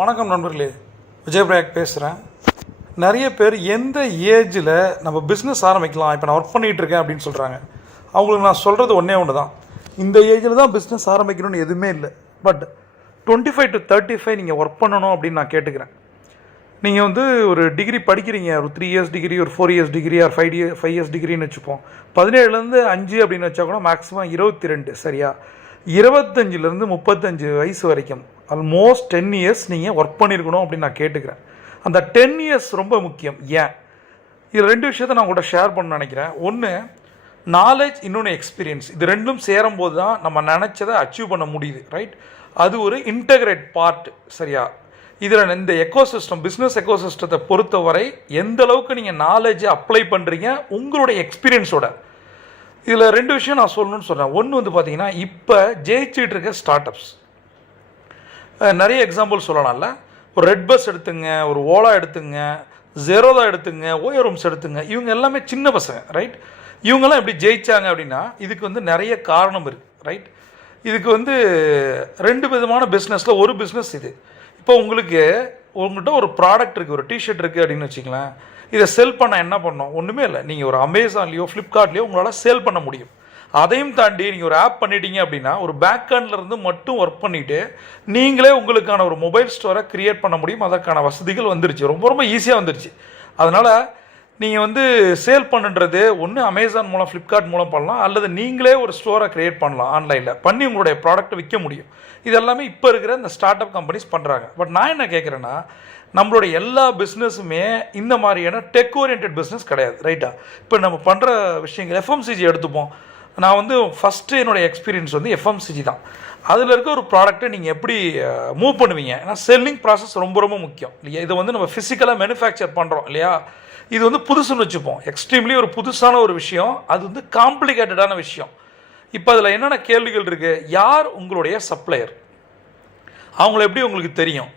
வணக்கம் நண்பர்களே, விஜயபிரயாக் பேசுகிறேன். நிறைய பேர் எந்த ஏஜில் நம்ம பிஸ்னஸ் ஆரம்பிக்கலாம், இப்போ நான் ஒர்க் பண்ணிகிட்டு இருக்கேன் அப்படின்னு சொல்கிறாங்க. அவங்களுக்கு நான் சொல்கிறது ஒன்றே ஒன்று தான், இந்த ஏஜில் தான் பிஸ்னஸ் ஆரம்பிக்கணும்னு எதுவுமே இல்லை. பட் 25 to 35 நீங்கள் ஒர்க் பண்ணணும் அப்படின்னு நான் கேட்டுக்கிறேன். நீங்கள் வந்து ஒரு டிகிரி படிக்கிறீங்க, ஒரு 3 years டிகிரி, ஒரு 4 years டிகிரி, ஒரு 5 years டிகிரின்னு வச்சுப்போம். 17லேருந்து 5 அப்படின்னு வச்சா கூட மேக்ஸிமம் 22, சரியா? 25லேருந்து 35 வயசு வரைக்கும் ஆல்மோஸ்ட் 10 years நீங்கள் ஒர்க் பண்ணியிருக்கணும் அப்படின்னு நான் கேட்டுக்கிறேன். அந்த 10 years ரொம்ப முக்கியம். ஏன்? இது 2 விஷயத்தை நான் கூட ஷேர் பண்ண நினைக்கிறேன். ஒன்று நாலேஜ், இன்னொன்று எக்ஸ்பீரியன்ஸ். இது ரெண்டும் சேரும்போது தான் நம்ம நினச்சதை அச்சீவ் பண்ண முடியுது, ரைட்? அது ஒரு இன்டகிரேட் பார்ட், சரியா? இதில் இந்த எக்கோசிஸ்டம், பிஸ்னஸ் எக்கோசிஸ்டத்தை பொறுத்தவரை எந்த அளவுக்கு நீங்கள் நாலேஜை அப்ளை பண்ணுறீங்க உங்களுடைய எக்ஸ்பீரியன்ஸோட. இதில் 2 விஷயம் நான் சொல்லணும்னு சொல்கிறேன். ஒன்று வந்து பார்த்தீங்கன்னா, இப்போ ஜெயிச்சுட்டு இருக்க ஸ்டார்ட் அப்ஸ் நிறைய எக்ஸாம்பிள் சொல்லலாம்ல. ஒரு ரெட் பஸ் எடுத்துங்க, ஒரு ஓலா எடுத்துங்க, ஜெரோதா எடுத்துங்க, ஓயோரூம்ஸ் எடுத்துங்க. இவங்க எல்லாமே சின்ன பசங்க, ரைட்? இவங்கெல்லாம் எப்படி ஜெயிச்சாங்க அப்படின்னா, இதுக்கு வந்து நிறைய காரணம் இருக்குது, ரைட்? இதுக்கு வந்து 2 விதமான பிஸ்னஸில் ஒரு பிஸ்னஸ் இது. இப்போ உங்கள்கிட்ட ஒரு ப்ராடக்ட் இருக்குது, ஒரு டிஷர்ட் இருக்குது அப்படின்னு வச்சுக்கலாம். இதை செல் பண்ண என்ன பண்ணோம்? ஒன்றுமே இல்லை. நீங்கள் ஒரு அமேசான்லேயோ ஃப்ளிப்கார்ட்லேயோ உங்களால் சேல் பண்ண முடியும். அதையும் தாண்டி நீங்கள் ஒரு ஆப் பண்ணிட்டீங்க அப்படின்னா, ஒரு பேக்ஹேண்ட்லேருந்து மட்டும் ஒர்க் பண்ணிவிட்டு நீங்களே உங்களுக்கான ஒரு மொபைல் ஸ்டோரை க்ரியேட் பண்ண முடியும். அதற்கான வசதிகள் வந்துருச்சு, ரொம்ப ரொம்ப ஈஸியாக வந்துருச்சு. அதனால் நீங்கள் வந்து சேல் பண்ணுன்றது ஒன்று அமேசான் மூலம், ஃப்ளிப்கார்ட் மூலம் பண்ணலாம், அல்லது நீங்களே ஒரு ஸ்டோரை க்ரியேட் பண்ணலாம், ஆன்லைனில் பண்ணி உங்களுடைய ப்ராடக்ட்டை விற்க முடியும். இது எல்லாமே இப்போ இருக்கிற இந்த ஸ்டார்ட் அப் கம்பெனிஸ் பண்ணுறாங்க. பட் நான் என்ன கேட்குறேன்னா, நம்மளுடைய எல்லா பிஸ்னஸுமே இந்த மாதிரியான டெக் ஓரியன்ட் பிஸ்னஸ் கிடையாது, ரைட்டா? இப்போ நம்ம பண்ணுற விஷயங்கள், எஃப்எம்சிஜி எடுத்துப்போம். நான் வந்து ஃபஸ்ட்டு என்னோடய எக்ஸ்பீரியன்ஸ் வந்து எஃப்எம்சிஜி தான். அதில் இருக்க ஒரு ப்ராடக்ட்டை நீங்கள் எப்படி மூவ் பண்ணுவீங்க? ஏன்னா செல்லிங் ப்ராசஸ் ரொம்ப ரொம்ப முக்கியம் இல்லையா? இதை வந்து நம்ம ஃபிசிக்கலாக மேனுஃபேக்சர் பண்ணுறோம் இல்லையா? இது வந்து புதுசுன்னு வச்சுப்போம், எக்ஸ்ட்ரீம்லி ஒரு புதுசான ஒரு விஷயம், அது வந்து காம்ப்ளிகேட்டடான விஷயம். இப்போ அதில் என்னென்ன கேள்விகள் இருக்குது? யார் உங்களுடைய சப்ளையர்? அவங்கள எப்படி உங்களுக்கு தெரியும்?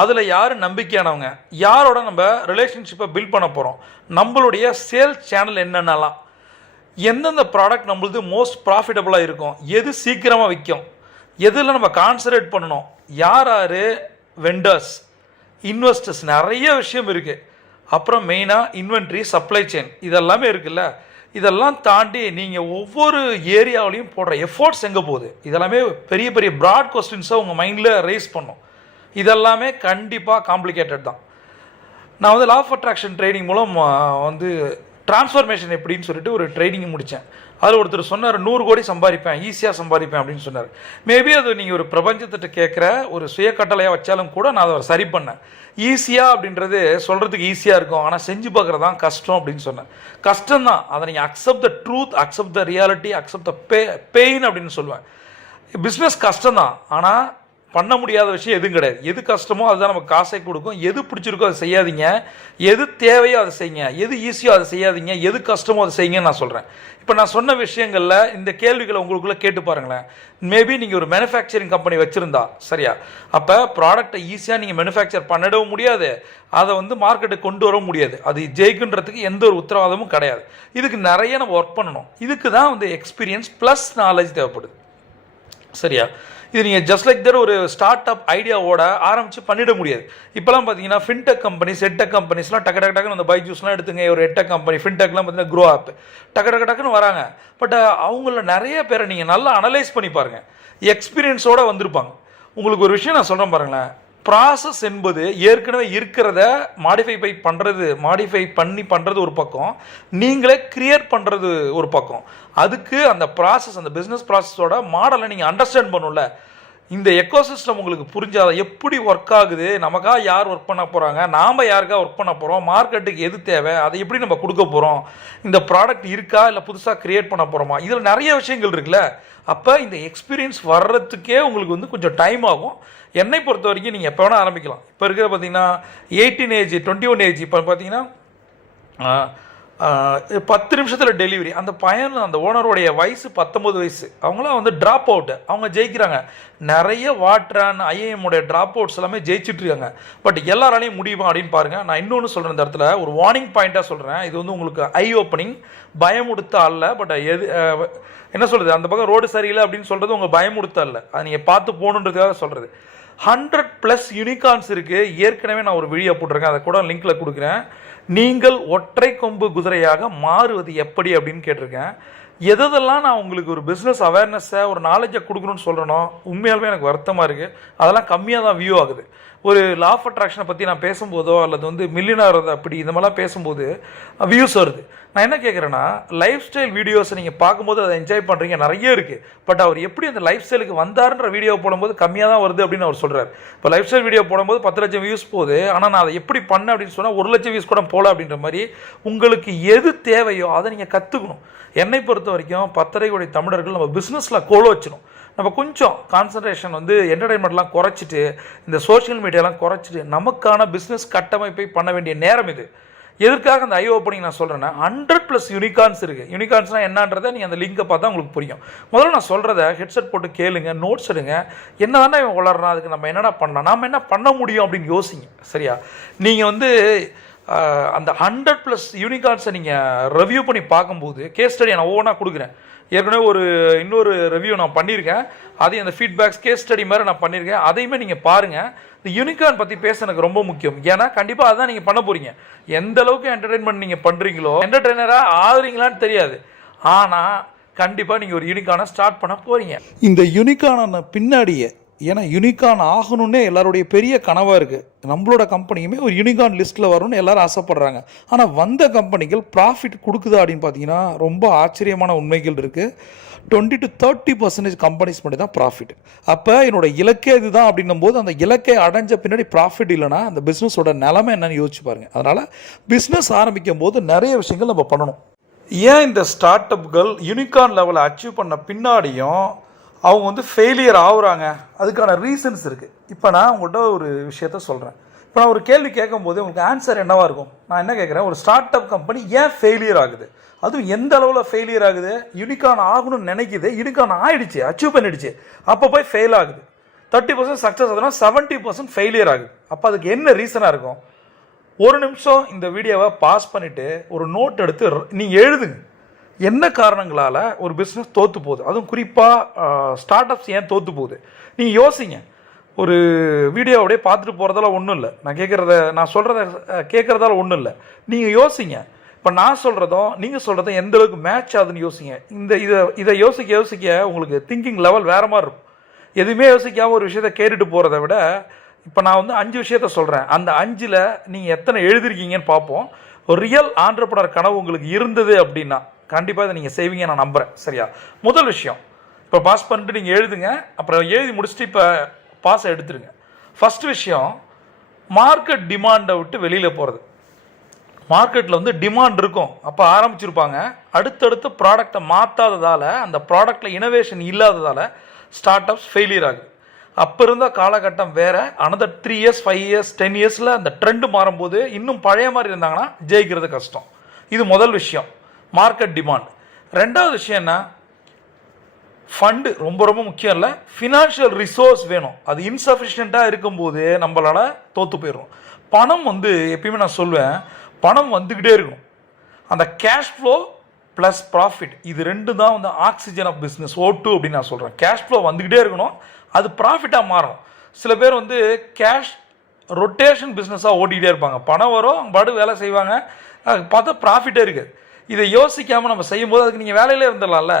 அதில் யார் நம்பிக்கையானவங்க? யாரோட நம்ம ரிலேஷன்ஷிப்பை பில்ட் பண்ண போகிறோம்? நம்மளுடைய சேல்ஸ் சேனல் என்னென்னலாம்? எந்தெந்த ப்ராடக்ட் நம்மளது மோஸ்ட் ப்ராஃபிட்டபுளாக இருக்கும்? எது சீக்கிரமாக விற்கும்? எதில் நம்ம கான்சன்ட்ரேட் பண்ணணும்? யார் யார் வெண்டர்ஸ், இன்வெஸ்டர்ஸ், நிறைய விஷயம் இருக்குது. அப்புறம் மெயினாக இன்வென்ட்ரி, சப்ளை செயின், இதெல்லாமே இருக்குல்ல. இதெல்லாம் தாண்டி நீங்கள் ஒவ்வொரு ஏரியாவிலையும் போடுற எஃபோர்ட்ஸ் எங்கே போகுது? இதெல்லாமே பெரிய பெரிய ப்ராட் கொஸ்டின்ஸை உங்கள் மைண்டில் ரைஸ் பண்ணும். இதெல்லாமே கண்டிப்பாக காம்ப்ளிகேட்டட் தான். நான் வந்து லா ஆஃப் அட்ராக்ஷன் ட்ரைனிங் மூலம் வந்து டிரான்ஸ்ஃபர்மேஷன் எப்படின்னு சொல்லிட்டு ஒரு ட்ரைனிங் முடித்தேன். அதில் ஒருத்தர் சொன்னார், 100 கோடி சம்பாதிப்பேன், ஈஸியாக சம்பாதிப்பேன் அப்படின்னு சொன்னார். மேபி அது நீங்கள் ஒரு பிரபஞ்சத்திட்ட கேட்குற ஒரு சுய கட்டளையாக வச்சாலும் கூட நான் அதை சரி பண்ணேன். ஈஸியாக அப்படின்றது சொல்கிறதுக்கு ஈஸியாக இருக்கும், ஆனால் செஞ்சு பார்க்குறது தான் கஷ்டம் அப்படின்னு சொன்னேன். கஷ்டம்தான், அதை நீங்கள் accept the truth, accept the reality, accept the pain அப்படின்னு சொல்லுவேன். பிஸ்னஸ் கஷ்டம்தான், ஆனால் பண்ண முடியாத விஷயம் எதுவும் கிடையாது. எது கஷ்டமோ அதுதான் நமக்கு காசை கொடுக்கும். எது பிடிச்சிருக்கோ அதை செய்யாதீங்க, எது தேவையோ அதை செய்யுங்க, எது ஈஸியோ அதை செய்யாதீங்க, எது கஷ்டமோ அதை செய்யுங்கன்னு நான் சொல்கிறேன். இப்போ நான் சொன்ன விஷயங்களில் இந்த கேள்விகளை உங்களுக்குள்ளே கேட்டு பாருங்களேன். மேபி நீங்கள் ஒரு மேனுஃபேக்சரிங் கம்பெனி வச்சுருந்தா, சரியா? அப்போ ப்ராடக்டை ஈஸியாக நீங்கள் மேனுஃபேக்சர் பண்ணிடவும் முடியாது, அதை வந்து மார்க்கெட்டுக்கு கொண்டு வரவும் முடியாது. அது ஜெயிக்குன்றதுக்கு எந்த ஒரு உத்தரவாதமும் கிடையாது. இதுக்கு நிறைய நம்ம ஒர்க் பண்ணணும். இதுக்கு தான் வந்து எக்ஸ்பீரியன்ஸ் ப்ளஸ் நாலேஜ் தேவைப்படுது, சரியா? இது நீங்கள் ஜஸ்ட் லைக் தட் ஒரு ஸ்டார்ட் அப் ஐடியாவோட ஆரம்பித்து பண்ணிட முடியாது. இப்போலாம் பார்த்தீங்கன்னா ஃபின்டெக் கம்பெனிஸ், எட்டெக் கம்பெனிஸ்லாம் டக்கு டக்குன்னு அந்த பைஜூஸ்லாம் எடுத்துங்க, ஒரு எட்டெக் கம்பெனி, ஃபின்டெக்லாம் பார்த்தீங்கன்னா க்ரோ ஆப் டக்குன்னு வராங்க. பட் அவங்கள நிறைய பேரை நீங்கள் நல்லா அனலைஸ் பண்ணி பாருங்கள், எக்ஸ்பீரியன்ஸோடு வந்திருப்பாங்க. உங்களுக்கு ஒரு விஷயம் நான் சொல்கிறேன் பாருங்களேன். ப்ராசஸ் என்பது ஏற்கனவே இருக்கிறத மாடிஃபை பண்ணி பண்ணுறது ஒரு பக்கம், நீங்களே கிரியேட் பண்ணுறது ஒரு பக்கம். அதுக்கு அந்த ப்ராசஸ், அந்த பிஸ்னஸ் ப்ராசஸோட மாடலை நீங்கள் அண்டர்ஸ்டாண்ட் பண்ணல. இந்த எக்கோசிஸ்டம் உங்களுக்கு புரிஞ்சாத எப்படி ஒர்க் ஆகுது, நமக்காக யார் ஒர்க் பண்ண போகிறாங்க, நாம் யாருக்காக ஒர்க் பண்ண போகிறோம், மார்க்கெட்டுக்கு எது தேவை, அதை எப்படி நம்ம கொடுக்க போகிறோம், இந்த ப்ராடக்ட் இருக்கா இல்லை புதுசாக க்ரியேட் பண்ண போகிறோமா, இதில் நிறைய விஷயங்கள் இருக்குல்ல. அப்போ இந்த எக்ஸ்பீரியன்ஸ் வர்றதுக்கே உங்களுக்கு வந்து கொஞ்சம் டைம் ஆகும். என்னை பொறுத்த வரைக்கும் நீங்கள் எப்போ வேணால் ஆரம்பிக்கலாம். இப்போ இருக்கிற பார்த்தீங்கன்னா 18 ஏஜ், 21 ஏஜ், இப்போ பார்த்தீங்கன்னா 10 நிமிஷத்தில் டெலிவரி. அந்த பையன், அந்த ஓனருடைய வயசு 19 வயசு. அவங்களாம் வந்து ட்ராப் அவுட்டு, அவங்க ஜெயிக்கிறாங்க. நிறைய வாட்ரான், ஐஏஎம்முடைய ட்ராப் அவுட்ஸ் எல்லாமே ஜெயிச்சுட்ருக்காங்க. பட் எல்லாராலையும் முடியுமா அப்படின்னு பாருங்கள். நான் இன்னொன்று சொல்கிறேன், இந்த இடத்துல ஒரு வார்னிங் பாயிண்ட்டாக சொல்கிறேன். இது வந்து உங்களுக்கு ஐ ஓப்பனிங், பயமுடுத்த அல்ல. பட் எது என்ன சொல்கிறது, அந்த பக்கம் ரோடு சரியில்லை அப்படின்னு சொல்கிறது உங்கள் பயமுடுத்த அல்ல, அதை நீங்கள் பார்த்து போகணுன்றதுக்காக சொல்கிறது. 100+ யூனிகார்ன்ஸ் இருக்குது. ஏற்கனவே நான் ஒரு வீடியோ போட்டிருக்கேன், அதை கூட லிங்க்கில் கொடுக்குறேன். நீங்கள் ஒற்றை கொம்பு குதிரையாக மாறுவது எப்படி அப்படின்னு கேட்டிருக்கேன். எதெல்லாம் நான் உங்களுக்கு ஒரு பிஸ்னஸ் அவேர்னஸை ஒரு நாலேஜை கொடுக்கணும்னு சொல்கிறேனோ உண்மையாலுமே எனக்கு வருத்தமாக இருக்குது. அதெல்லாம் கம்மியாக தான் வியூ ஆகுது. ஒரு லா ஆஃப் அட்ராக்ஷனை பற்றி நான் பேசும்போதோ அல்லது வந்து மில்லியனர் அப்படி இந்த மாதிரிலாம் பேசும்போது வியூஸ் வருது. நான் என்ன கேட்குறேன்னா, லைஃப் ஸ்டைல் வீடியோஸை நீங்கள் பார்க்கும்போது அதை என்ஜாய் பண்ணுறீங்க, நிறைய இருக்குது. பட் அவர் எப்படி அந்த லைஃப் ஸ்டைலுக்கு வந்தாருன்ற வீடியோ போடும்போது கம்மியாக தான் வருது அப்படின்னு அவர் சொல்கிறார். இப்போ லைஃப் ஸ்டைல் வீடியோ போடும்போது 10 லட்சம் வியூஸ் போகுது, ஆனால் நான் அதை எப்படி பண்ணேன் அப்படின்னு சொன்னால் 1 லட்சம் வியூஸ் கூட போகல. அப்படின்ற மாதிரி உங்களுக்கு எது தேவையோ அதை நீங்கள் கற்றுக்கணும். என்னை பொறுத்த வரைக்கும் 10 கோடி தமிழர்கள் நம்ம பிஸ்னஸில் கோல வச்சிடும். நம்ம கொஞ்சம் கான்சன்ட்ரேஷன் வந்து என்டர்டைன்மெண்ட்லாம் குறைச்சிட்டு இந்த சோஷியல் மீடியாலாம் குறைச்சிட்டு நமக்கான பிஸ்னஸ் கட்டமைப்பை பண்ண வேண்டிய நேரம் இது. எதற்காக அந்த ஐ ஓப்பனிங் நான் சொல்கிறேன்னா, 100+ யூனிகார்ன்ஸ் இருக்குது. யூனிகார்ன்ஸ்னால் என்னன்றதை நீங்கள் அந்த லிங்கை பார்த்தா உங்களுக்கு புரியும். முதல்ல நான் சொல்கிறத ஹெட்செட் போட்டு கேளுங்க, நோட்ஸ் எடுங்க. என்ன தானே இவன் வளர்றான், அதுக்கு நம்ம என்னடா பண்ணலாம், நாம் என்ன பண்ண முடியும் அப்படின்னு யோசிங்க. சரியா? நீங்கள் வந்து அந்த 100+ யூனிகார்ன்ஸை நீங்கள் ரிவ்யூ பண்ணி பார்க்கும்போது கேஸ் ஸ்டடி நான் ஒவ்வொன்றா கொடுக்குறேன். ஏற்கனவே இன்னொரு ரிவ்யூ நான் பண்ணியிருக்கேன், அதையும் அந்த ஃபீட்பேக்ஸ் கேஸ் ஸ்டடி மாதிரி நான் பண்ணியிருக்கேன். அதையுமே நீங்கள் பாருங்கள். இந்த யூனிகார்ன் பற்றி பேச எனக்கு ரொம்ப முக்கியம். ஏன்னா கண்டிப்பாக அதுதான் நீங்கள் பண்ண போகிறீங்க. எந்த அளவுக்கு என்டர்டெயின்மெண்ட் நீங்கள் பண்ணுறீங்களோ, என்டர்டெய்னராக ஆகுறீங்களான்னு தெரியாது, ஆனால் கண்டிப்பாக நீங்கள் ஒரு யூனிகார்னை ஸ்டார்ட் பண்ண போகிறீங்க. இந்த யூனிகார்னை பின்னாடியே, ஏன்னா யூனிகார்ன் ஆகணுன்னே எல்லாருடைய பெரிய கனவாக இருக்குது. நம்மளோட கம்பெனியுமே ஒரு யூனிகார்ன் லிஸ்ட்டில் வரும்னு எல்லோரும் ஆசைப்பட்றாங்க. ஆனால் வந்த கம்பெனிகள் ப்ராஃபிட் கொடுக்குதா அப்படின்னு பார்த்தீங்கன்னா ரொம்ப ஆச்சரியமான உண்மைகள் இருக்குது. 20 to 30% கம்பெனிஸ் மட்டும் தான் ப்ராஃபிட். அப்போ என்னோட இலக்கே இதுதான் அப்படின்னும் போது அந்த இலக்கை அடைஞ்ச பின்னாடி ப்ராஃபிட் இல்லைனா அந்த பிஸ்னஸோட நிலைமை என்னன்னு யோசிச்சு பாருங்கள். அதனால் பிஸ்னஸ் ஆரம்பிக்கும் போது நிறைய விஷயங்கள் நம்ம பண்ணணும். ஏன் இந்த ஸ்டார்ட் அப்கள் யூனிகார்ன் லெவலை அச்சீவ் பண்ண பின்னாடியும் அவங்க வந்து ஃபெயிலியர் ஆகுறாங்க, அதுக்கான ரீசன்ஸ் இருக்குது. இப்போ நான் உங்கள்கிட்ட ஒரு விஷயத்த சொல்கிறேன். இப்போ நான் ஒரு கேள்வி கேட்கும்போது உங்களுக்கு ஆன்சர் என்னவாக இருக்கும்? நான் என்ன கேட்குறேன், ஒரு ஸ்டார்ட் அப் கம்பெனி ஏன் ஃபெயிலியர் ஆகுது, அதுவும் எந்த அளவில் ஃபெயிலியர் ஆகுது? யூனிகார்ன் ஆகணும்னு நினைக்கிது, யூனிகார்ன் ஆகிடுச்சு, அச்சீவ் பண்ணிடுச்சு, அப்போ போய் ஃபெயில் ஆகுது. 30% சக்ஸஸ் ஆகுதுன்னா 70% ஃபெயிலியர் ஆகுது. அப்போ அதுக்கு என்ன ரீசனாக இருக்கும்? ஒரு நிமிஷம் இந்த வீடியோவை பாஸ் பண்ணிவிட்டு ஒரு நோட் எடுத்து நீங்கள் எழுதுங்க. என்ன காரணங்களால் ஒரு பிஸ்னஸ் தோற்று போகுது, அதுவும் குறிப்பாக ஸ்டார்ட் அப்ஸ் ஏன் தோற்று போகுது நீங்கள் யோசிங்க. ஒரு வீடியோவோடய பார்த்துட்டு போகிறதால ஒன்றும் இல்லை, நான் சொல்கிறத கேட்குறதால ஒன்றும் இல்லை. நீங்கள் யோசிங்க. இப்போ நான் சொல்கிறதும் நீங்கள் சொல்கிறதும் எந்த அளவுக்கு மேட்ச் ஆகுதுன்னு யோசிங்க. இதை யோசிக்க உங்களுக்கு திங்கிங் லெவல் வேறு மாதிரி இருக்கும். எதுவுமே யோசிக்காமல் ஒரு விஷயத்தை கேட்டுட்டு போகிறத விட, இப்போ நான் வந்து 5 விஷயத்த சொல்கிறேன், அந்த 5ல் நீங்கள் எத்தனை எழுதிருக்கீங்கன்னு பார்ப்போம். ஒரு ரியல் ஆண்டர்ப்ரனர் கனவு உங்களுக்கு இருந்தது அப்படின்னா கண்டிப்பாக இதை நீங்கள் செய்வீங்க நான் நம்புகிறேன். சரியா? முதல் விஷயம், இப்போ பாஸ் பண்ணிட்டு நீங்கள் எழுதுங்க, அப்புறம் எழுதி முடிச்சுட்டு இப்போ பாஸை எடுத்துருங்க. ஃபஸ்ட்டு விஷயம், மார்க்கெட் டிமாண்டை விட்டு வெளியில் போகிறது. மார்க்கெட்டில் வந்து டிமாண்ட் இருக்கும், அப்போ ஆரம்பிச்சிருப்பாங்க. அடுத்தடுத்து ப்ராடக்டை மாற்றாததால், அந்த ப்ராடக்டில் இனோவேஷன் இல்லாததால் ஸ்டார்ட் அப்ஸ் ஃபெயிலியர் ஆகுது. அப்போ இருந்த காலகட்டம் வேறு. another 3 years 5 years 10 yearsல அந்த ட்ரெண்டு மாறும்போது இன்னும் பழைய மாதிரி இருந்தாங்கன்னா ஜெயிக்கிறது கஷ்டம். இது முதல் விஷயம், மார்க்கெட் டிமாண்ட். ரெண்டாவது விஷயம் என்ன, ஃபண்டு ரொம்ப ரொம்ப முக்கியம் இல்லை, ஃபினான்ஷியல் ரிசோர்ஸ் வேணும். அது இன்சஃபிஷியண்ட்டாக இருக்கும்போது நம்மளால் தோற்று போயிடும். பணம் வந்து எப்பயுமே நான் சொல்லுவேன், பணம் வந்துக்கிட்டே இருக்கும். அந்த கேஷ் ஃப்ளோ ப்ளஸ் ப்ராஃபிட், இது ரெண்டு தான் வந்து ஆக்சிஜன் ஆஃப் பிஸ்னஸ், O2 அப்படின்னு நான் சொல்கிறேன். கேஷ் ஃப்ளோ வந்துக்கிட்டே இருக்கணும், அது ப்ராஃபிட்டாக மாறணும். சில பேர் வந்து கேஷ் ரொட்டேஷன் பிஸ்னஸாக ஓட்டிகிட்டே இருப்பாங்க. பணம் வரும், அவங்க பாட்டு வேலை செய்வாங்க, பார்த்தா ப்ராஃபிட்டே இருக்குது. இதை யோசிக்காமல் நம்ம செய்யும்போது அதுக்கு நீங்கள் வேலையிலே இருந்துடலாம்ல.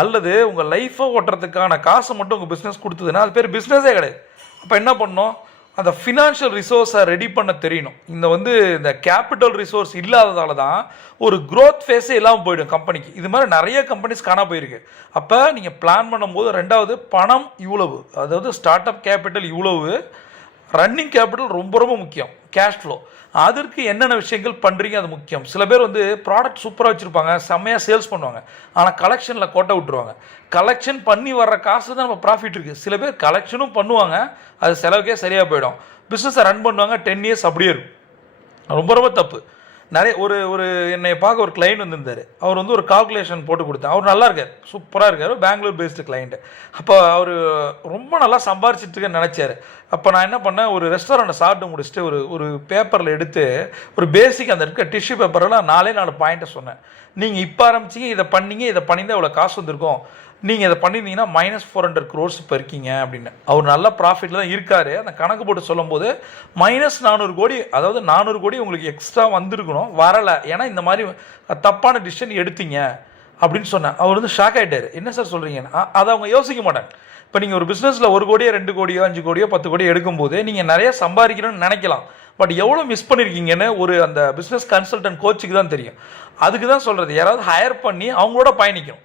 அல்லது உங்கள் லைஃப்பை ஓட்டுறதுக்கான காசை மட்டும் உங்கள் பிஸ்னஸ் கொடுத்ததுன்னா அது பேர் பிஸ்னஸே கிடையாது. அப்போ என்ன பண்ணணும், அந்த ஃபினான்ஷியல் ரிசோர்ஸை ரெடி பண்ண தெரியணும். இந்த கேபிட்டல் ரிசோர்ஸ் இல்லாததால தான் ஒரு க்ரோத் ஃபேஸே இல்லாமல் போயிடும் கம்பெனிக்கு. இது மாதிரி நிறைய கம்பெனிஸ் காண போயிருக்கு. அப்போ நீங்கள் பிளான் பண்ணும்போது ரெண்டாவது பணம் இவ்வளவு, அதாவது ஸ்டார்ட் அப் கேபிட்டல் இவ்வளவு, ரன்னிங் கேபிட்டல் ரொம்ப ரொம்ப முக்கியம், கேஷ் ஃப்ளோ. அதற்கு என்னென்ன விஷயங்கள் பண்ணுறீங்க அது முக்கியம். சில பேர் வந்து ப்ராடக்ட் சூப்பராக வச்சுருப்பாங்க, செம்மையாக சேல்ஸ் பண்ணுவாங்க, ஆனால் கலெக்ஷனில் கோட்டை விட்டுருவாங்க. கலெக்ஷன் பண்ணி வர்ற காசு தான் நம்ம ப்ராஃபிட் இருக்குது. சில பேர் கலெக்ஷனும் பண்ணுவாங்க, அது செலவுக்கே சரியாக போயிடும். பிஸ்னஸை ரன் பண்ணுவாங்க, 10 years அப்படியே இருக்கும். ரொம்ப ரொம்ப தப்பு. நிறைய ஒரு என்னை பார்க்க ஒரு கிளைண்ட் வந்திருந்தார். அவர் வந்து ஒரு கால்குலேஷன் போட்டு கொடுத்தேன். அவர் நல்லா இருக்கார், சூப்பராக இருக்கார், பெங்களூர் பேஸ்டு கிளைண்ட்டு. அப்போ அவர் ரொம்ப நல்லா சம்பாரிச்சிட்ருக்கேன்னு நினச்சார். அப்போ நான் என்ன பண்ணேன், ஒரு ரெஸ்டாரண்ட்டை சாப்பிட்டு முடிச்சுட்டு ஒரு பேப்பரில் எடுத்து ஒரு பேசிக் அந்த இருக்க டிஷ்யூ பேப்பரெல்லாம் 4 பாயிண்ட்டை சொன்னேன். நீங்கள் இப்போ ஆரம்பிச்சிங்க, இதை பண்ணியிருந்தால் இவ்வளோ காசு வந்திருக்கும், நீங்கள் இதை பண்ணியிருந்தீங்கன்னா -400 crores இப்போ இருக்கீங்க அப்படின்னு. அவர் நல்ல ப்ராஃபிட்டில் தான் இருக்கார். அந்த கணக்கு போட்டு சொல்லும்போது -400 கோடி, அதாவது 400 கோடி உங்களுக்கு எக்ஸ்ட்ரா வந்திருக்கணும், வரலை. ஏன்னா இந்த மாதிரி தப்பான டிசிஷன் எடுத்தீங்க அப்படின்னு சொன்னேன். அவர் வந்து ஷாக் ஆகிட்டார். என்ன சார் சொல்கிறீங்கன்னு. அதை அவங்க யோசிக்க மாட்டாங்க. இப்போ நீங்கள் ஒரு பிஸ்னஸில் 1 கோடியோ 2 கோடியோ 5 கோடியோ 10 கோடியோ எடுக்கும்போது நீங்கள் நிறைய சம்பாதிக்கணும்னு நினைக்கலாம். பட் எவ்வளோ மிஸ் பண்ணியிருக்கீங்கன்னு ஒரு அந்த பிஸ்னஸ் கன்சல்டன்ட் கோச்சுக்கு தான் தெரியும். அதுக்கு தான் சொல்கிறது, யாராவது ஹையர் பண்ணி அவங்களோட பயணிக்கணும்.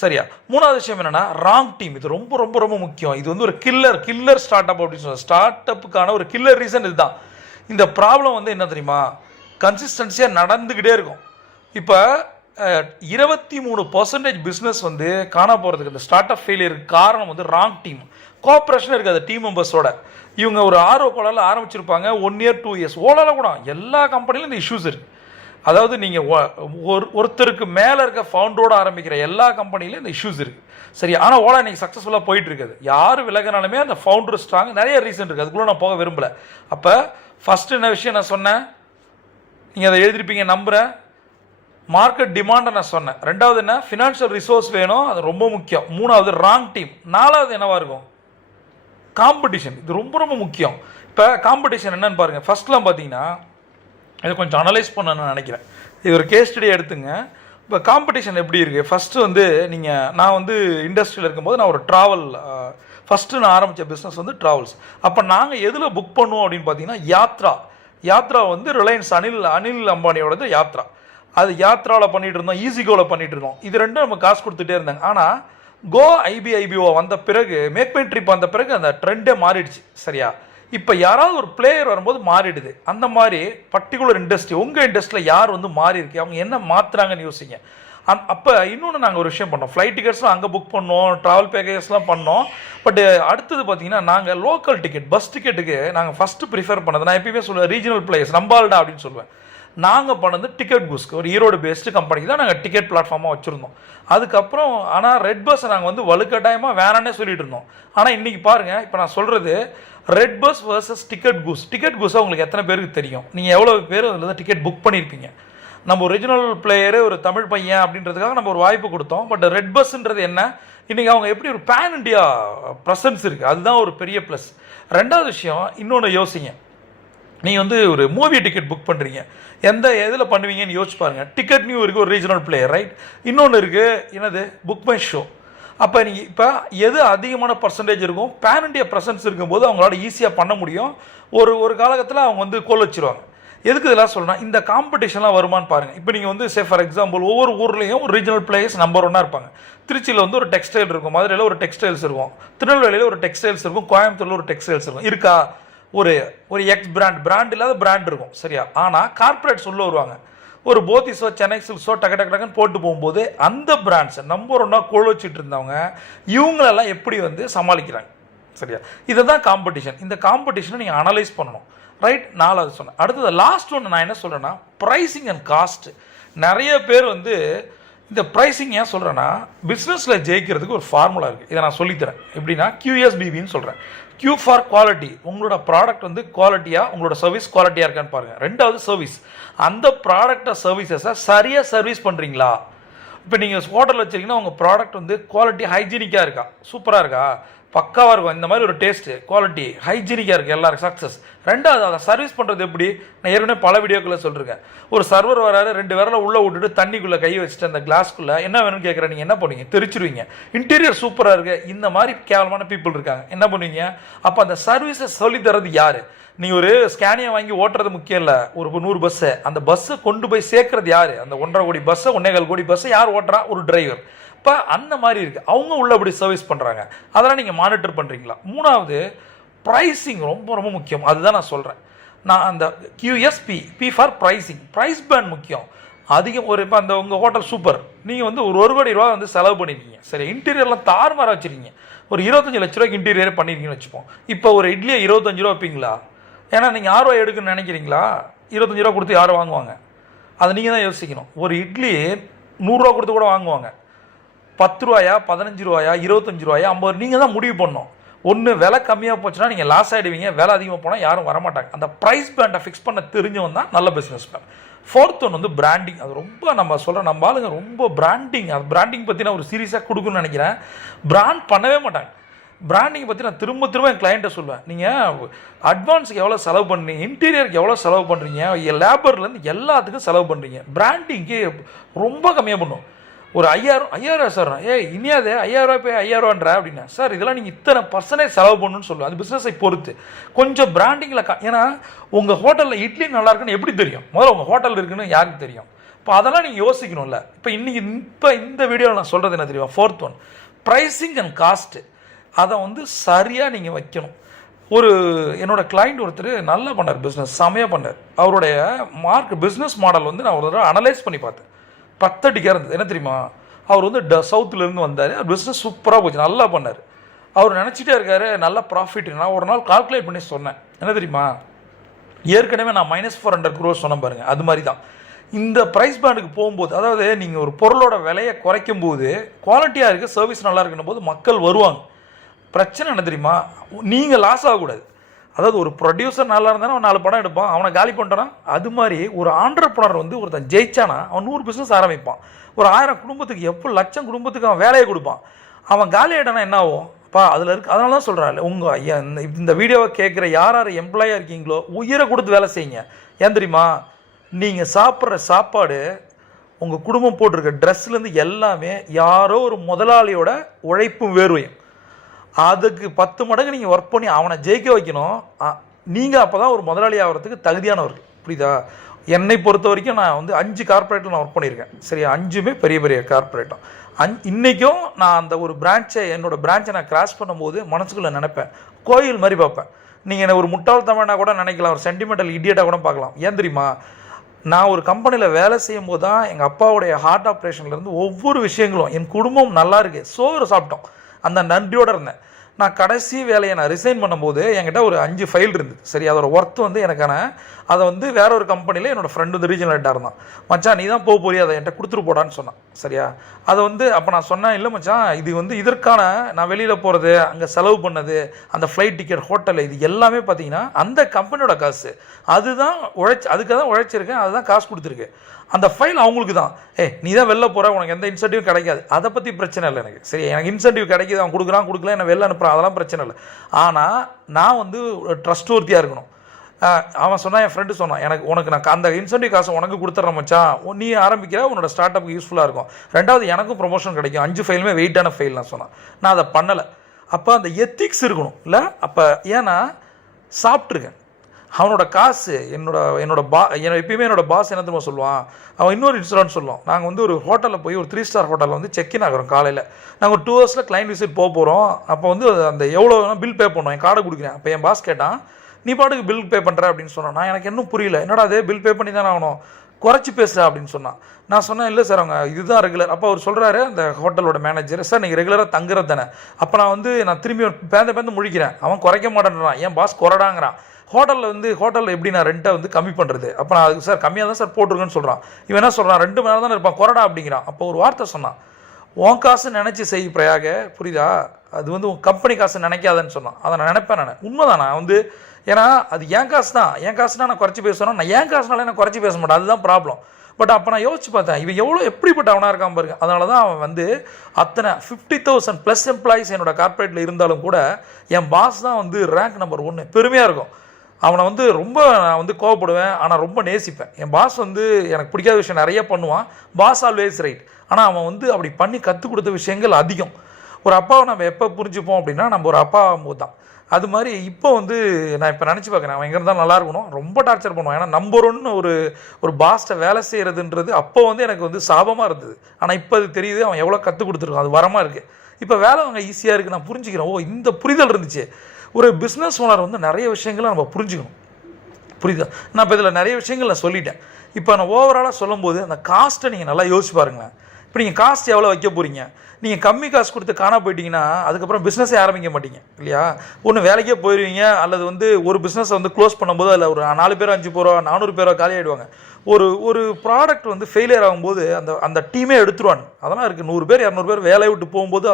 சரியா? மூணாவது விஷயம் என்னென்னா ராங் டீம். இது ரொம்ப ரொம்ப ரொம்ப முக்கியம். இது வந்து ஒரு கில்லர் ஸ்டார்ட் அப் அப்படின்னு சொல்லுவாங்க. ஸ்டார்ட் அப்புக்கான ஒரு கில்லர் ரீசன் இதுதான். இந்த ப்ராப்ளம் வந்து என்ன தெரியுமா, கன்சிஸ்டன்சியாக நடந்துக்கிட்டே இருக்கும். இப்போ 23% பிஸ்னஸ் வந்து காண போகிறதுக்கு இந்த ஸ்டார்ட் அப் ஃபெயிலியருக்கு காரணம் வந்து ராங் டீம். கோஆப்ரேஷன் இருக்காது டீம் மெம்பர்ஸோட. இவங்க ஒரு கோலால் ஆரம்பிச்சிருப்பாங்க, 1 year 2 years. ஓலாவில் கூட எல்லா கம்பெனிலும் இந்த இஷ்யூஸ் இருக்குது. அதாவது நீங்கள் ஒருத்தருக்கு மேலே இருக்க ஃபவுண்டரோடு ஆரம்பிக்கிற எல்லா கம்பெனிலையும் இந்த இஷ்யூஸ் இருக்குது. சரி, ஆனால் ஓலா இன்றைக்கி சக்ஸஸ்ஃபுல்லாக போயிட்டு இருக்குது. யார் விலகினாலுமே அந்த ஃபவுண்டர் ஸ்ட்ராங். நிறைய ரீசன் இருக்குது, அதுக்குள்ளே நான் போக விரும்பலை. அப்போ ஃபஸ்ட்டு என்ன விஷயம் நான் சொன்னேன், நீங்கள் அதை எழுதிருப்பீங்க நம்புகிறேன். மார்க்கெட் டிமாண்டை நான் சொன்னேன். ரெண்டாவது என்ன, ஃபினான்ஷியல் ரிசோர்ஸ் வேணும், அது ரொம்ப முக்கியம். மூணாவது ராங் டீம். நாலாவது என்னவாக இருக்கும், காம்படிஷன். இது ரொம்ப ரொம்ப முக்கியம். இப்போ காம்படிஷன் என்னன்னு பாருங்கள். ஃபஸ்ட்லாம் பார்த்தீங்கன்னா இதை கொஞ்சம் அனலைஸ் பண்ணணும்னு நினைக்கிறேன். இது ஒரு கேஸ் ஸ்டடி எடுத்துங்க. இப்போ காம்படிஷன் எப்படி இருக்குது. ஃபஸ்ட்டு வந்து நான் வந்து இண்டஸ்ட்ரியில் இருக்கும்போது நான் ஒரு ட்ராவல், ஃபஸ்ட்டு நான் ஆரம்பித்த பிஸ்னஸ் வந்து ட்ராவல்ஸ். அப்போ நாங்கள் எதில் புக் பண்ணுவோம் அப்படின்னு பார்த்தீங்கன்னா யாத்ரா வந்து ரிலையன்ஸ் அனில் அம்பானியோடது யாத்ரா. அது யாத்ராவில் பண்ணிகிட்டு இருந்தோம், ஈஸிகோவில் பண்ணிகிட்டு இருந்தோம். இது ரெண்டும் நம்ம காசு கொடுத்துட்டே இருந்தாங்க. ஆனால் ஐபிஓ வந்த பிறகு, மேக் மை ட்ரிப் வந்த பிறகு அந்த ட்ரெண்டே மாறிடுச்சு. சரியா? இப்போ யாராவது ஒரு பிளேயர் வரும்போது மாறிடுது. அந்த மாதிரி பர்டிகுலர் இண்டஸ்ட்ரி, உங்கள் இண்டஸ்ட்ரியில் யார் வந்து மாறி இருக்கு, அவங்க என்ன மாற்றுறாங்கன்னு யோசிங்க. அப்போ இன்னொன்று நாங்கள் ஒரு விஷயம் பண்ணோம். ஃப்ளைட் டிக்கெட்ஸ்லாம் அங்கே புக் பண்ணோம், ட்ராவல் பேக்கேஜஸ்லாம் பண்ணோம். பட் அடுத்தது பார்த்தீங்கன்னா நாங்கள் லோக்கல் டிக்கெட், பஸ் டிக்கெட்டுக்கு நாங்கள் ஃபஸ்ட்டு ப்ரிஃபர் பண்ணது, நான் எப்பயுமே சொல்லுவேன், ரீஜனல் பிளேயர்ஸ், நம்பால்டா அப்படின்னு சொல்லுவேன். நாங்கள் பண்ணது டிக்கெட் கூஸ்க்கு, ஒரு ஈரோடு பேஸ்டு கம்பெனிக்கு தான் நாங்கள் டிக்கெட் பிளாட்ஃபார்மாக வச்சுருந்தோம். அதுக்கப்புறம் ஆனால் ரெட் பஸ்ஸை நாங்கள் வந்து வலுக்கட்டாயமாக வேணானே சொல்லிட்டு இருந்தோம். ஆனால் இன்றைக்கி பாருங்கள், இப்போ நான் சொல்கிறது ரெட் பஸ் வர்சஸ் டிக்கெட் கூஸாக உங்களுக்கு எத்தனை பேருக்கு தெரியும், நீங்கள் எவ்வளோ பேர் அதில் தான் டிக்கெட் புக் பண்ணியிருப்பீங்க. நம்ம ஒரிஜினல் பிளேயரு ஒரு தமிழ் பையன் அப்படின்றதுக்காக நம்ம ஒரு வாய்ப்பு கொடுத்தோம். பட் ரெட் பஸ்ன்றது என்ன, இன்றைக்கி அவங்க எப்படி ஒரு பேன் இண்டியா ப்ரெசன்ஸ் இருக்குது, அதுதான் ஒரு பெரிய ப்ளஸ். ரெண்டாவது விஷயம், இன்னொன்று யோசிங்க. நீங்கள் வந்து ஒரு மூவி டிக்கெட் புக் பண்ணுறீங்க, எதில் பண்ணுவீங்கன்னு யோசிச்சு பாருங்கள். டிக்கெட் நியூ இருக்குது, ஒரு ரீஜனல் பிளேயர், ரைட். இன்னொன்று இருக்குது, என்னது, புக் மை ஷோ. அப்போ நீங்கள் இப்போ எது அதிகமான பர்சன்டேஜ் இருக்கும், பேன் இண்டியா ப்ரெசன்ஸ் இருக்கும்போது அவங்களால ஈஸியாக பண்ண முடியும். ஒரு காலகட்டத்தில் அவங்க வந்து கோல் வச்சுருவாங்க. எதுக்கு இதெல்லாம் சொல்லணும், இந்த காம்படிஷன்லாம் வருமானு பாருங்கள். இப்போ நீங்கள் வந்து ஃபார் எக்ஸாம்பிள் ஒவ்வொரு ஊர்லேயும் ஒரு ரீஜனல் பிளேயர்ஸ் நம்பர் 1 இருப்பாங்க. திருச்சியில் வந்து ஒரு டெக்ஸ்டைல் இருக்கும், மதுரையில் ஒரு டெக்ஸ்டைல்ஸ் இருக்கும், திருநெல்வேலியில் ஒரு டெக்ஸ்டைல்ஸ் இருக்கும், கோயம்புத்தூரில் ஒரு டெக்ஸ்டைல்ஸ் இருக்கும். இருக்கா? ஒரு எக்ஸ் பிராண்ட் இல்லாத பிராண்ட் இருக்கும். சரியா? ஆனால் கார்பரேட் சொல்ல வருவாங்க, ஒரு போத்திஸோ சென்னை சில்க்ஸோ டக்குன்னு போட்டு போகும்போது அந்த பிராண்ட்ஸை நம்பர் 1 கோல் வச்சுட்டு இருந்தவங்க இவங்களெல்லாம் எப்படி வந்து சமாளிக்கிறாங்க. சரியா? இதை தான் காம்படிஷன். இந்த காம்படிஷனை நீங்கள் அனலைஸ் பண்ணணும், ரைட். 4வது சொன்னேன். அடுத்தது லாஸ்ட் ஒன்று நான் என்ன சொல்கிறேன்னா, ப்ரைஸிங் அண்ட் காஸ்ட். நிறைய பேர் வந்து இந்த ப்ரைஸிங் ஏன் சொல்கிறேன்னா, பிஸ்னஸில் ஜெயிக்கிறதுக்கு ஒரு ஃபார்முலா இருக்குது. இதை நான் சொல்லித்தரேன். எப்படின்னா QSBBன்னு சொல்கிறேன். Q for quality. உங்களோட ப்ராடக்ட் வந்து குவாலிட்டியாக, உங்களோட சர்வீஸ் குவாலிட்டியாக இருக்கான்னு பாருங்கள். ரெண்டாவது சர்வீஸ். அந்த ப்ராடக்டை சர்வீசஸை சரியாக சர்வீஸ் பண்ணுறீங்களா. இப்போ நீங்கள் ஹோட்டல் வச்சிருக்கீங்கன்னா உங்கள் ப்ராடக்ட் வந்து குவாலிட்டி ஹைஜீனிக்காக இருக்கா, சூப்பராக இருக்கா, பக்காவாக இருக்கும், இந்த மாதிரி ஒரு டேஸ்ட்டு, குவாலிட்டி, ஹைஜீனிக்காக இருக்குது, எல்லாருக்கும் சக்ஸஸ். ரெண்டாவது, அதை சர்வீஸ் பண்ணுறது எப்படி. நான் ஏற்கனவே பல வீடியோக்குள்ளே சொல்லியிருக்கேன். ஒரு சர்வர் வராரு, 2 விரலை உள்ளே விட்டுட்டு தண்ணிக்குள்ளே கை வச்சுட்டு அந்த கிளாஸ்க்குள்ளே என்ன வேணும்னு கேட்குறேன், நீங்கள் என்ன பண்ணுவீங்க, தெரிச்சிருவீங்க. இன்டீரியர் சூப்பராக இருக்குது. இந்த மாதிரி கேவலமான பீப்புள் இருக்காங்க, என்ன பண்ணுவீங்க. அப்போ அந்த சர்வீஸை சொல்லித்தரது யார். நீங்கள் ஒரு ஸ்கேனியை வாங்கி ஓட்டுறது முக்கியம் இல்லை, ஒரு 100 பஸ்ஸை, அந்த பஸ்ஸை கொண்டு போய் சேர்க்கறது யார், அந்த 1.5 கோடி பஸ்ஸை 1.25 கோடி பஸ்ஸை யார் ஓட்டுறா, ஒரு டிரைவர். இப்போ அந்த மாதிரி இருக்குது, அவங்க உள்ள அப்படி சர்வீஸ் பண்ணுறாங்க, அதெல்லாம் நீங்கள் மானிட்டர் பண்ணுறீங்களா. மூணாவது, ப்ரைஸிங் ரொம்ப ரொம்ப முக்கியம். அதுதான் நான் சொல்கிறேன். நான் அந்த P for pricing, price band முக்கியம். அதிகம் ஒரு இப்போ அந்த உங்கள் ஹோட்டல் சூப்பர், நீங்கள் வந்து ஒரு 1 கோடி ரூபா வந்து செலவு பண்ணியிருக்கீங்க. சரி, இன்டீரியர்லாம் தாறுமாறாக வச்சுருக்கீங்க, ஒரு 25 லட்ச ரூபாய்க்கு இன்டீரியரே பண்ணியிருக்கீங்கன்னு வச்சுப்போம். இப்போ ஒரு இட்லியை 25 ரூபா வைப்பீங்களா. ஏன்னா நீங்கள் 6 ரூபா எடுக்குன்னு நினைக்கிறீங்களா, 25 ரூபா கொடுத்து யாரும் வாங்குவாங்க. அதை நீங்கள் தான் யோசிக்கணும். ஒரு இட்லி 100 ரூபா கொடுத்து கூட வாங்குவாங்க. 10 ரூபாயா, 15 ரூபாயா, 25 ரூபாயா, 50, நீங்கள் தான் முடிவு பண்ணணும். ஒன்று விலை கம்மியாக போச்சுன்னா நீங்கள் லாஸ் ஆகிடுவீங்க, விலை அதிகமாக போனால் யாரும் வரமாட்டாங்க. அந்த ப்ரைஸ் பேண்டை ஃபிக்ஸ் பண்ண தெரிஞ்சவன் தான் நல்ல பிஸ்னஸ் மேன். ஃபோர்த் ஒன் வந்து பிராண்டிங். அது ரொம்ப நம்ம சொல்கிறோம், நம்ம ஆளுங்க ரொம்ப பிராண்டிங், அது பிராண்டிங் பற்றி நான் ஒரு சீரியஸாக கொடுக்கணும்னு நினைக்கிறேன். பிராண்ட் பண்ணவே மாட்டாங்க. பிராண்டிங்கை பற்றி நான் திரும்ப திரும்ப என் கிளைண்ட்டை சொல்லுவேன், நீங்கள் அட்வான்ஸுக்கு எவ்வளோ செலவு பண்ணுறீங்க, இன்டீரியருக்கு எவ்வளோ செலவு பண்ணுறீங்க, லேபர்லேருந்து எல்லாத்துக்கும் செலவு பண்ணுறீங்க, பிராண்டிங்க்கு ரொம்ப கம்மியாக பண்ணும். ஒரு 5000 சார், இனியாவது 5000 போய் 5000 அப்படின்னா, சார் இதெல்லாம் நீங்கள் இத்தனை பர்சன்டேஜ் செலவு பண்ணணும்னு சொல்லுவேன். அது பிஸ்னஸை பொறுத்து கொஞ்சம் பிராண்டிங்கில் ஏன்னா உங்கள் ஹோட்டலில் இட்லி நல்லா இருக்குன்னு எப்படி தெரியும்? முதல்ல உங்கள் ஹோட்டல் இருக்குன்னு யாருக்கு தெரியும்? இப்போ அதெல்லாம் நீங்கள் யோசிக்கணும்ல. இப்போ இந்த வீடியோவில் நான் சொல்கிறது என்ன தெரியும்? Fourth one, pricing and cost. அதை வந்து சரியாக நீங்கள் வைக்கணும். என்னோட கிளைண்ட் ஒருத்தர் நல்லா பண்ணார், பிஸ்னஸ் செமையாக பண்ணார். அவருடைய பிஸ்னஸ் மாடல் வந்து நான் ஒரு தடவை அனலைஸ் பண்ணி பார்த்தேன். 10 அடிக்காக இருந்தது. என்ன தெரியுமா? அவர் வந்து சவுத்துலேருந்து வந்தார், பிஸ்னஸ் சூப்பராக போச்சு, நல்லா பண்ணார். அவர் நினச்சிட்டே இருக்காரு நல்ல ப்ராஃபிட். நான் ஒரு நாள் கால்குலேட் பண்ணி சொன்னேன், என்ன தெரியுமா? ஏற்கனவே நான் -400 crores சொன்னேன் பாருங்கள், அது மாதிரி தான் இந்த ப்ரைஸ் பேண்டுக்கு போகும்போது, அதாவது நீங்கள் ஒரு பொருளோட விலையை குறைக்கும் போது குவாலிட்டியாக இருக்குது, சர்வீஸ் நல்லா இருக்குன்னும் போது மக்கள் வருவாங்க. பிரச்சனை என்ன தெரியுமா? நீங்கள் லாஸ் ஆகக்கூடாது. அதாவது ஒரு ப்ரொடியூசர் நல்லா இருந்தாலும் அவன் 4 படம் எடுப்பான், அவனை காலி பண்ணிட்டானா. அது மாதிரி ஒரு ஆண்டர்ப்ரனர் வந்து ஒருத்தன் ஜெயிச்சானா அவன் 100 பிஸ்னஸ் ஆரம்பிப்பான். ஒரு 1000 குடும்பத்துக்கு, எப்போ லட்சம் குடும்பத்துக்கு அவன் வேலையை கொடுப்பான். அவன் காலி ஆகிட்டானா என்ன ஆகும்? அதில் இருக்குது. அதனால தான் சொல்கிறாள், இந்த வீடியோவை கேட்குற யார் எம்ப்ளாயாக இருக்கீங்களோ உயிரை கொடுத்து வேலை செய்யுங்க. ஏன் தெரியுமா? நீங்கள் சாப்பிட்ற சாப்பாடு, உங்கள் குடும்பம் போட்டிருக்க ட்ரெஸ்லேருந்து எல்லாமே யாரோ ஒரு முதலாளியோட உழைப்பும் வேர்வையும். அதுக்கு 10 மடங்கு நீங்கள் ஒர்க் பண்ணி அவனை ஜெயிக்க வைக்கணும். நீங்கள் அப்போ தான் ஒரு முதலாளி ஆகிறதுக்கு தகுதியானவர்கள். புரியுதா? என்னை பொறுத்த வரைக்கும் நான் வந்து 5 கார்ப்பரேட்டில் நான் ஒர்க் பண்ணியிருக்கேன். சரியா? 5மே பெரிய பெரிய கார்ப்பரேட்டும். இன்றைக்கும் நான் அந்த ஒரு என்னோடய பிரான்ச்சை நான் கிராஸ் பண்ணும்போது மனசுக்குள்ளே நினைப்பேன், கோயில் மாதிரி பார்ப்பேன். நீங்கள் என்ன ஒரு முட்டாள்தனமாக கூட நினைக்கலாம், ஒரு சென்டிமெண்டல் இடியட்டாக கூட பார்க்கலாம். ஏன் தெரியுமா? நான் ஒரு கம்பெனியில் வேலை செய்யும் போது தான் எங்கள் அப்பாவுடைய ஹார்ட் ஆப்ரேஷன்லேருந்து ஒவ்வொரு விஷயங்களும், என் குடும்பம் நல்லா இருக்குது, சோறு சாப்பிட்டோம், அந்த நன்றியோடு இருந்தேன். நான் கடைசி வேலையை நான் ரிசைன் பண்ணும்போது என்கிட்ட ஒரு 5 ஃபைல் இருந்தது. சரி, அதோட ஒர்த்து வந்து எனக்கான அதை வந்து வேற ஒரு கம்பெனியில் என்னோடய ஃப்ரெண்டு வந்து ரீஜனல் ஹெட்டாக இருந்தான். மச்சான் நீ தான் போறியா, அதை என்கிட்ட கொடுத்துட்டு போடான்னு சொன்னான். சரியா? அதை வந்து அப்போ நான் சொன்னேன், இல்லை மச்சான் இது வந்து இதற்கான நான் வெளியில் போகிறது, அங்கே செலவு பண்ணது, அந்த ஃப்ளைட் டிக்கெட், ஹோட்டல், இது எல்லாமே பார்த்தீங்கன்னா அந்த கம்பெனியோட காசு. அதுதான் அதுக்காக தான் உழைச்சிருக்கேன், அதுதான் காசு கொடுத்துருக்கு. அந்த ஃபைல் அவங்களுக்கு தான். நீ தான் வெளில போகிற, உனக்கு எந்த இன்சென்டிவும் கிடைக்காது, அதை பற்றி பிரச்சனை இல்லை எனக்கு. சரி, எனக்கு இன்சென்டிவ் கிடைக்கிது, அவன் கொடுக்கல, என்ன வெளில அனுப்புகிறான், அதெல்லாம் பிரச்சனை இல்லை. ஆனால் நான் வந்து ட்ரஸ்ட் ஒர்த்தியாக இருக்கணும். அவன் சொன்னான், என் ஃப்ரெண்டு சொன்னான், உனக்கு நான் அந்த இன்சென்டிவ் காசை உனக்கு கொடுத்துட்றேன் மச்சான், நீ ஆரம்பிக்கிற, உன்னோட ஸ்டார்ட் அப்புக்கு யூஸ்ஃபுல்லாக இருக்கும். 2வது எனக்கும் ப்ரொமோஷன் கிடைக்கும். 5 ஃபைலுமே வெயிட்டான ஃபைல் நான் சொன்னான். நான் அதை பண்ணலை. அப்போ அந்த எத்திக்ஸ் இருக்கணும் இல்லை? அப்போ ஏன்னா சாப்பிட்ருக்கேன், அவனோட காசு எப்பயுமே என்னோட பாஸ் என்ன தெரியுமா சொல்லுவான், அவன் இன்னொரு இன்சிடென்ட் சொல்லுவான். நாங்கள் வந்து ஒரு ஹோட்டலில் போய் ஒரு 3 ஸ்டார் ஹோட்டலில் வந்து செக்இன் ஆகிறோம் காலையில். நாங்கள் ஒரு 2 ஹவர்ஸில் கிளைண்ட் விசிட் போகிறோம். அப்போ வந்து அந்த எவ்வளோ வேணால் பில் பே பண்ணுவோம், என் கார்டை கொடுக்குறேன். அப்போ என் பாஸ் கேட்டான், நீ பாட்டுக்கு பில் பே பண்ணுற அப்படின்னு சொன்னான். நான் எனக்கு இன்னும் புரியல, என்னடா அதே பில் பே பண்ணி தானே ஆகணும், குறைச்சி பேசுகிறா அப்படின்னு சொன்னான். நான் சொன்னேன், இல்லை சார் அவங்க இதுதான் ரெகுலர். அப்போ அவர் சொல்கிறாரு, அந்த ஹோட்டலோட மேனேஜர், சார் நீங்கள் ரெகுலராக தங்குறது தானே. அப்போ நான் திரும்பி பேந்து முழிக்கிறேன், அவன் குறைக்க மாட்டேன்றான், என் பாஸ் குறைடாங்கிறான். ஹோட்டலில் எப்படி நான் ரெண்ட்டை வந்து கம்மி பண்ணுறது? அப்போ நான் அதுக்கு சார் கம்மியாக தான் சார் போட்டிருக்கேன்னு சொல்கிறான். இவன் என்ன சொல்கிறான், 2 மணி நேரம் தானே இருப்பான், குறடா அப்படிங்கிறான். அப்போ ஒரு வார்த்தை சொன்னான், உன் காசு நினச்சி செய் பிரயாக, புரியுதா? அது வந்து உன் கம்பெனி காசு நினைக்காதன்னு சொன்னான். அதை நான் நினைப்பேன். நான் உண்மைதான். நான் வந்து ஏன்னா அது என் காசு தான், என் காசுனா நான் குறைச்சி பேசுவேன்னா, நான் என் காசுனால நான் குறைச்சி பேச மாட்டேன், அதுதான் ப்ராப்ளம். பட் அப்போ நான் யோசிச்சு பார்த்தேன், இவன் எப்படிப்பட்ட அவனாக இருக்கான் பாருங்க. அதனால தான் அவன் வந்து அத்தனை 50,000+ எம்ப்ளாயிஸ் என்னோட கார்ப்பரேட்டில் இருந்தாலும் கூட என் பாஸ் தான் வந்து ரேங்க் நம்பர் 1. பெருமையாக இருக்கும். அவனை வந்து ரொம்ப நான் வந்து கோவப்படுவேன், ஆனால் ரொம்ப நேசிப்பேன். என் பாஸ் வந்து எனக்கு பிடிக்காத விஷயம் நிறைய பண்ணுவான், பாஸ் ஆல்வேஸ் ரைட். ஆனால் அவன் வந்து அப்படி பண்ணி கற்றுக் கொடுத்த விஷயங்கள் அதிகம். ஒரு அப்பாவை நம்ம எப்போ புரிஞ்சுப்போம் அப்படின்னா, நம்ம ஒரு அப்பா ஆகும்போது தான். அது மாதிரி இப்போ வந்து நான் இப்போ நினச்சி பார்க்குறேன், அவன் எங்கே இருந்தாலும் நல்லா இருக்கணும், ரொம்ப டார்ச்சர் பண்ணுவான். ஏன்னா நம்பர் 1 ஒரு பாஸ்ட்டை வேலை செய்கிறதுன்றது அப்போ வந்து எனக்கு வந்து சாபமாக இருந்தது. ஆனால் இப்போ அது தெரியுது, அவன் எவ்வளோ கற்றுக் கொடுத்துருக்கான், அது வரமாக இருக்குது. இப்போ வேலை அவங்க ஈஸியாக இருக்குது, நான் புரிஞ்சுக்கிறேன். இந்த புரிதல் இருந்துச்சு. ஒரு பிஸ்னஸ் ஓனர் வந்து நிறைய விஷயங்களை நம்ம புரிஞ்சுக்கணும். புரியுதா? நான் இப்போ இதில் நிறைய விஷயங்கள் நான் சொல்லிட்டேன். இப்போ நான் ஓவராலாக சொல்லும்போது அந்த காஸ்ட்டை நீங்கள் நல்லா யோசிச்சு பாருங்களேன். இப்போ நீங்கள் காஸ்ட் எவ்வளோ வைக்க போகிறீங்க? நீங்கள் கம்மி காசு கொடுத்து காணா போயிட்டீங்கன்னா அதுக்கப்புறம் பிஸ்னஸே ஆரம்பிக்க மாட்டீங்க இல்லையா? ஒன்று வேலைக்கே போயிடுவீங்க, அல்லது வந்து ஒரு பிஸ்னஸை வந்து க்ளோஸ் பண்ணும்போது அதில் ஒரு 4 பேரோ 5 பேரோ 400 பேரோ காலி ஆகிடுவாங்க. ஒரு ப்ராடக்ட் வந்து ஃபெயிலியர் ஆகும்போது அந்த டீமே எடுத்துருவாங்க. அதெல்லாம் இருக்குது. 100 பேர் 200 பேர் வேலையை விட்டு போகும்போது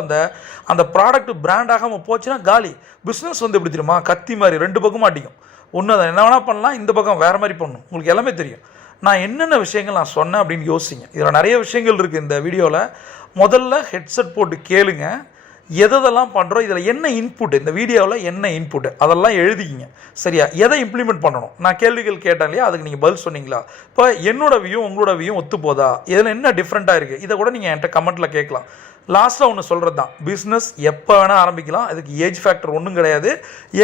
அந்த ப்ராடக்ட் பிராண்ட் ஆகாமல் போச்சுன்னா காலி. பிஸ்னஸ் வந்து எப்படி தெரியுமா, கத்தி மாதிரி 2 பக்கமும் அடிக்கும். ஒன்று அதை என்ன வேணால் பண்ணலாம், இந்த பக்கம் வேறு மாதிரி பண்ணணும். உங்களுக்கு எல்லாமே தெரியும். நான் என்னென்ன விஷயங்கள் நான் சொன்னேன் அப்படின்னு யோசிங்க. இதில் நிறைய விஷயங்கள் இருக்குது இந்த வீடியோவில். முதல்ல ஹெட்செட் போட்டு கேளுங்க, எதெல்லாம் பண்ணுறோம், இதில் என்ன இன்புட், இந்த வீடியோவில் என்ன இன்புட் அதெல்லாம் எழுதிக்கிங்க. சரியா? எதை இம்ப்ளிமெண்ட் பண்ணணும், நான் கேள்விகள் கேட்டேன் இல்லையா, அதுக்கு நீங்கள் பதில் சொன்னீங்களா? இப்போ என்னோட வியூ உங்களோட வியூ ஒத்து போதா, இதில் என்ன டிஃப்ரெண்ட்டாக இருக்குது, இதை கூட நீங்கள் என்கிட்ட கமெண்ட்டில் கேட்கலாம். லாஸ்ட்டாக ஒன்று சொல்கிறது தான், பிஸ்னஸ் எப்போ வேணால் ஆரம்பிக்கலாம். அதுக்கு ஏஜ் ஃபேக்டர் ஒன்றும் கிடையாது.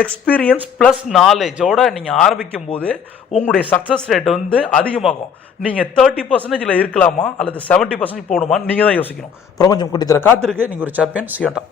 எக்ஸ்பீரியன்ஸ் ப்ளஸ் நாலேஜோடு நீங்கள் ஆரம்பிக்கும் போது உங்களுடைய சக்ஸஸ் ரேட் வந்து அதிகமாகும். நீங்கள் 30% இருக்கலாமா அல்லது 70% போகணுமான்னு நீங்கள் தான் யோசிக்கணும். பிரபஞ்சம் குட்டித்தர காத்திருக்கு. நீங்கள் ஒரு சாம்பியன். சியோட்டா.